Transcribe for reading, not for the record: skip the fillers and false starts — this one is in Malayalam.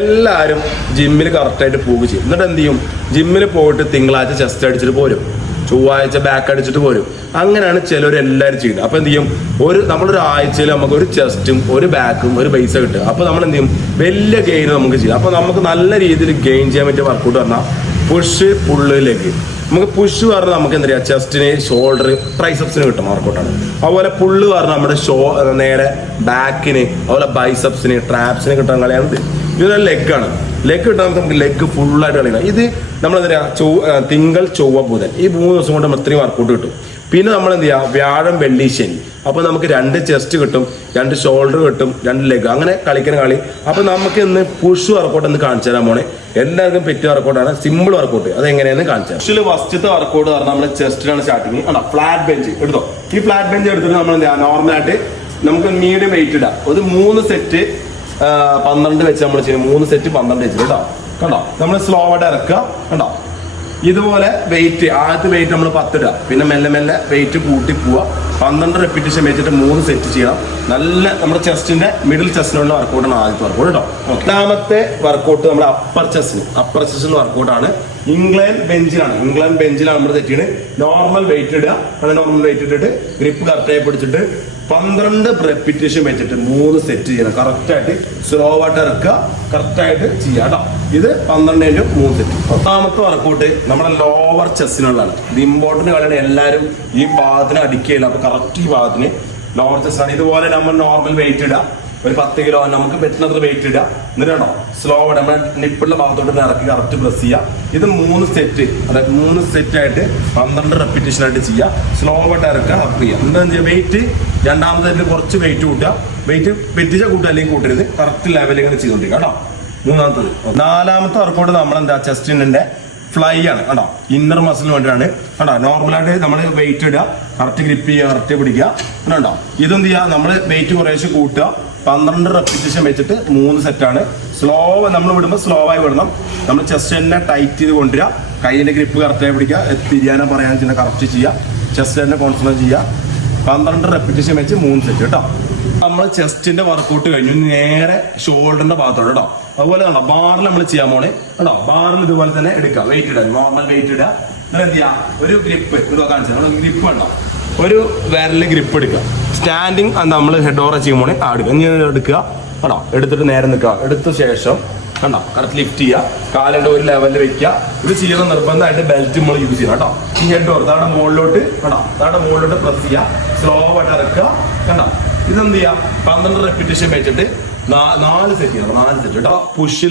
എല്ലാവരും ജിമ്മിൽ കറക്റ്റായിട്ട് പോവുക ചെയ്യും. എന്നിട്ട് എന്ത് ചെയ്യും? ജിമ്മിൽ പോയിട്ട് തിങ്കളാഴ്ച ചെസ്റ്റ് അടിച്ചിട്ട് പോരും, ചൊവ്വാഴ്ച ബാക്ക് അടിച്ചിട്ട് പോരും. അങ്ങനെയാണ് ചിലവരെല്ലാവരും ചെയ്യുന്നത്. അപ്പോൾ എന്ത് ചെയ്യും? നമ്മളൊരു ആഴ്ചയിൽ നമുക്ക് ഒരു ചെസ്റ്റും ഒരു ബാക്കും ഒരു ബേസ് കിട്ടും. അപ്പോൾ നമ്മൾ എന്ത് ചെയ്യും? വലിയ ഗെയിൻ നമുക്ക് ചെയ്യാം. അപ്പോൾ നമുക്ക് നല്ല രീതിയിൽ ഗെയിൻ ചെയ്യാൻ പറ്റിയ വർക്കൗട്ട് പറഞ്ഞാൽ പുഷ് പുള്ളിലേക്ക്. നമുക്ക് പുഷ് പറഞ്ഞാൽ നമുക്ക് എന്താ പറയുക, ചെസ്റ്റിന് ഷോൾഡർ ട്രൈസെപ്സിന് കിട്ടും വർക്കൗട്ടാണ്. അതുപോലെ പുള്ള് പറഞ്ഞാൽ നമ്മുടെ നേരെ ബാക്കിന്, അതുപോലെ ബൈസെപ്സിന് ട്രാപ്സിന് കിട്ടാൻ കളിയാണത്. ഇതൊരു ലെഗാണ്. ലെഗ് കിട്ടാൻ നമുക്ക് ലെഗ് ഫുള്ളായിട്ട് കളിക്കണം. ഇത് നമ്മളെന്താ പറയുക, തിങ്കൾ ചൊവ്വ ബുധൻ ഈ 3 ദിവസം കൊണ്ട് നമ്മൾ ഇത്രയും വർക്കൗട്ട് കിട്ടും. പിന്നെ നമ്മൾ എന്ത് ചെയ്യുക, വ്യാഴം വെള്ളി ശനി, അപ്പോൾ നമുക്ക് 2 ചെസ്റ്റ് കിട്ടും, 2 ഷോൾഡർ കിട്ടും, 2 ലെഗ്, അങ്ങനെ കളിക്കുന്ന കളി. അപ്പോൾ നമുക്ക് ഇന്ന് പുഷ് വർക്കൗട്ട് എന്ന് കാണിച്ചു തരാൻ പോണേ. എല്ലാവർക്കും പറ്റിയ വർക്കൗട്ടാണ്, സിമ്പിൾ വർക്കൗട്ട്. അത് എങ്ങനെയാണെന്ന് കാണിച്ചു തരാം. പുഷിൽ ഫസ്റ്റത്തെ വർക്കൗട്ട് പറഞ്ഞാൽ നമ്മൾ ചെസ്റ്റിലാണ് സ്റ്റാർട്ടിങ്. ആണോ, ഫ്ലാറ്റ് ബെഞ്ച് എടുത്തോ. ഈ ഫ്ലാറ്റ് ബെഞ്ച് എടുത്തിട്ട് നമ്മൾ എന്താ നോർമലായിട്ട് നമുക്ക് മീഡിയം വെയിറ്റ് ഇടാം. ഒരു 3 സെറ്റ് 12 വെച്ച് നമ്മൾ ചെയ്യും. 3 സെറ്റ് 12 വെച്ച് കേട്ടോ. കണ്ടോ, നമ്മൾ സ്ലോ ആയിട്ട് ഇറക്കുക. കണ്ടോ, ഇതുപോലെ വെയിറ്റ്, ആദ്യത്തെ വെയിറ്റ് നമ്മൾ 10 ഇടുക. പിന്നെ മെല്ലെ മെല്ലെ വെയിറ്റ് കൂട്ടി പോവുക. 12 റെപ്പിറ്റേഷൻ വെച്ചിട്ട് 3 സെറ്റ് ചെയ്യണം. നല്ല നമ്മുടെ ചെസ്റ്റിന്റെ മിഡിൽ ചെസ്റ്റിനുള്ള വർക്കൗട്ടാണ് ആദ്യത്തെ വർക്കൗട്ട് കേട്ടോ. രണ്ടാമത്തെ വർക്കൗട്ട് നമ്മുടെ അപ്പർ ചെസ്റ്റിന് വർക്കൗട്ടാണ്. ഇംഗ്ലണ്ട് ബെഞ്ചിലാണ് നമ്മൾ തെറ്റിയത്. നോർമൽ വെയിറ്റ് ഇടുക. നോർമൽ വെയിറ്റ് ഇട്ടിട്ട് ഗ്രിപ്പ് കറക്റ്റായി പിടിച്ചിട്ട് 12 റെപ്പിറ്റേഷൻ വെച്ചിട്ട് 3 സെറ്റ് ചെയ്യണം. കറക്റ്റായിട്ട് സ്ലോ ആയിട്ട് ഇറക്കുക, കറക്റ്റായിട്ട് ചെയ്യുക കേട്ടോ. ഇത് 12 × 3 സെറ്റ്. പത്താമത്തെ വർക്കൗട്ട് നമ്മുടെ ലോവർ ചെസ്റ്റിനുള്ളതാണ്. ഇത് ഇമ്പോർട്ടന്റ് കളിയാണ്. എല്ലാവരും ഈ ഭാഗത്തിന് അടിക്കുകയില്ല. അപ്പൊ കറക്റ്റ് ഈ ഭാഗത്തിന് ലോവർ ചെസ്റ്റ് ആണ്. ഇതുപോലെ നമ്മൾ നോർമൽ വെയിറ്റ് ഇടുക. ഒരു 10 കിലോ നമുക്ക് പറ്റുന്നത് വെയിറ്റ് ഇടുക. എന്നിട്ടോ സ്ലോ ആയിട്ട് നമ്മുടെ നിപ്പിളുടെ ഭാഗത്തോട്ട് ഇറക്കി കറക്റ്റ് പ്രസ് ചെയ്യുക. ഇത് 3 സെറ്റ്, അതായത് 3 സെറ്റ് ആയിട്ട് 12 റെപ്പിറ്റേഷൻ ആയിട്ട് ചെയ്യുക. സ്ലോ ആയിട്ട് ഇറക്കുക, അപ്പ് ചെയ്യുക. എന്താ ചെയ്യുക, വെയിറ്റ് രണ്ടാമത്തെ സെറ്റിൽ കുറച്ച് വെയിറ്റ് കൂട്ടുക. വെയിറ്റ് വെറ്റിച്ച കൂട്ടുക, അല്ലെങ്കിൽ കൂട്ടരുത്. കറക്റ്റ് ലെവലിൽ ഇങ്ങനെ ചെയ്തോണ്ടിരിക്കുക കേട്ടോ. മൂന്നാമത്തത്. നാലാമത്തെ വർക്കൗട്ട് നമ്മളെന്താ, ചെസ്റ്റിന്റെ ഫ്ലൈ ആണ് കേട്ടോ. ഇന്നർ മസിലിന് വേണ്ടിയാണ് കേട്ടോ. നോർമലായിട്ട് നമ്മൾ വെയിറ്റ് ഇടുക, കറക്റ്റ് ഗ്രിപ്പ് ചെയ്യുക, കറക്റ്റ് പിടിക്കുക കേട്ടോ. ഇതെന്ത് ചെയ്യുക, നമ്മൾ വെയിറ്റ് കുറേശ്ശെ കൂട്ടുക. 12 റെപ്പിറ്റേഷൻ വെച്ചിട്ട് 3 സെറ്റാണ്. സ്ലോ നമ്മൾ വിടുമ്പോൾ സ്ലോ ആയി വിടണം. നമ്മൾ ചെസ്റ്റ് തന്നെ ടൈറ്റ് ചെയ്ത് കൊണ്ടുവരിക. കൈയിന്റെ ഗ്രിപ്പ് കറക്റ്റായി പിടിക്കുക. തിരിയാനോ പറയാൻ ചെയ്യുന്ന കറക്റ്റ് ചെയ്യുക. ചെസ്റ്റ് തന്നെ കോൺസെൻട്രേറ്റ് ചെയ്യുക. 12 റെപ്പിറ്റേഷൻ വെച്ച് 3 സെറ്റ് കേട്ടോ. നമ്മൾ ചെസ്റ്റിന്റെ വർക്കൗട്ട് കഴിഞ്ഞു. നേരെ ഷോൾഡറിന്റെ ഭാഗത്തോട്ട് കേട്ടോ. അതുപോലെ കണ്ടോ, ബാറിൽ നമ്മൾ ചെയ്യാൻ പോണേ കേട്ടോ. ബാറിൽ ഇതുപോലെ തന്നെ എടുക്കുക. വെയിറ്റ് ഇടുക, നോർമൽ വെയിറ്റ് ഇടുക. എന്ത് ചെയ്യുക, ഒരു ഗ്രിപ്പ് ഇടുക. കാണിച്ചാൽ ഗ്രിപ്പ് ഉണ്ടോ, ഒരു വിരലിൽ ഗ്രിപ്പ് എടുക്കുക. സ്റ്റാൻഡിങ് നമ്മൾ ഹെഡ് ഓവർ ചെയ്യാൻ പോണേ എടുക്കുക. ഇങ്ങനെ എടുക്കുക കേട്ടോ. എടുത്തിട്ട് നേരെ നിൽക്കുക. എടുത്ത ശേഷം കണ്ടോ കറക്റ്റ് ലിഫ്റ്റ് ചെയ്യുക. കാലിന്റെ ഒരു ലെവലിൽ വെക്കുക. ഇത് ചെയ്യുന്ന നിർബന്ധമായിട്ട് ബെൽറ്റ് നമ്മൾ യൂസ് ചെയ്യണം കേട്ടോ. ഈ ഹെഡ് ഓവർ താഴെ മുകളിലോട്ട് കേട്ടോ, താഴെ മുകളിലോട്ട് പ്രസ് ചെയ്യുക. സ്ലോ ആയിട്ട് ഇറക്കുക. കണ്ടോ, ഇതെന്ത് ചെയ്യുക, 12 റെപ്പിറ്റേഷൻ വെച്ചിട്ട് 4 സെറ്റ് ചെയ്യണം. 4 സെറ്റ് കേട്ടോ. പുഷിൽ